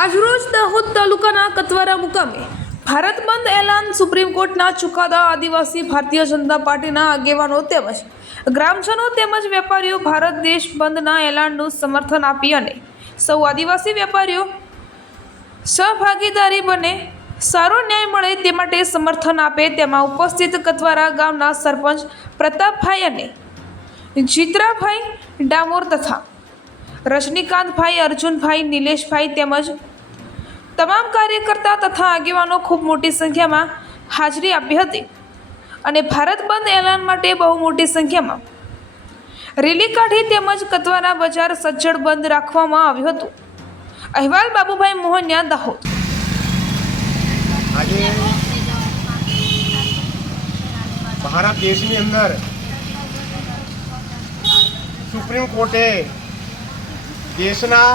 આજરોજ દાહોદ તાલુકાના કતવારા મુકામે ભારત બંધ એલાન સુપ્રીમ કોર્ટના ચુકાદા આદિવાસી ભારતીય જનતા પાર્ટીના આગેવાનો તેમજ ગ્રામજનો તેમજ વેપારીઓ ભારત દેશ બંધના એલાનનું સમર્થન આપી અને સૌ આદિવાસી વેપારીઓ સહભાગીદારી બને સારો ન્યાય મળે તે માટે સમર્થન આપે તેમાં ઉપસ્થિત કતવારા ગામના સરપંચ પ્રતાપભાઈ અને જીતરાભાઈ ડામોર તથા રજનીકાંતભાઈ, અર્જુનભાઈ, નિલેશભાઈ તેમજ તમામ કાર્યકર્તા તથા આગેવાનો ખૂબ મોટી સંખ્યામાં હાજરી આપી હતી અને ભારત બંધ એલાન માટે બહુ મોટી સંખ્યામાં રેલી કાઢી તેમજ કતવારા બજાર સજ્જડ બંધ રાખવામાં આવ્યું હતું। અહેવાલ બાબુભાઈ મોહનિયા, દાહોદ। આજે ભારત દેશની અંદર સુપ્રીમ કોર્ટે દેશના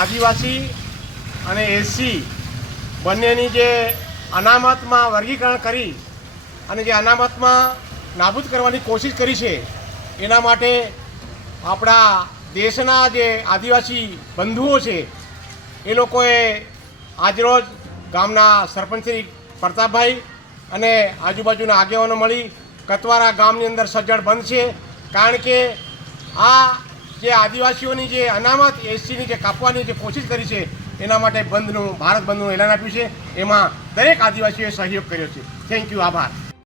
આદિવાસી અને એસસી બંનેની જે અનામતમાં વર્ગીકરણ કરી અને જે અનામતમાં નાબૂદ કરવાની કોશિશ કરી છે એના માટે આપણા દેશના જે આદિવાસી બંધુઓ છે એ લોકોએ આજરોજ ગામના સરપંચ શ્રી પ્રતાપભાઈ અને આજુબાજુના આગેવાનો મળી કતવારા ગામની અંદર સજ્જડ બંધ છે, કારણ કે આ જે આદિવાસીઓની જે અનામત એસસીની જે કાપવાની જે કોશિશ કરી છે એના માટે ભારત બંધનું એલાન આપ્યું છે, એમાં દરેક આદિવાસીઓએ સહયોગ કર્યો છે। થેન્ક યુ, આભાર।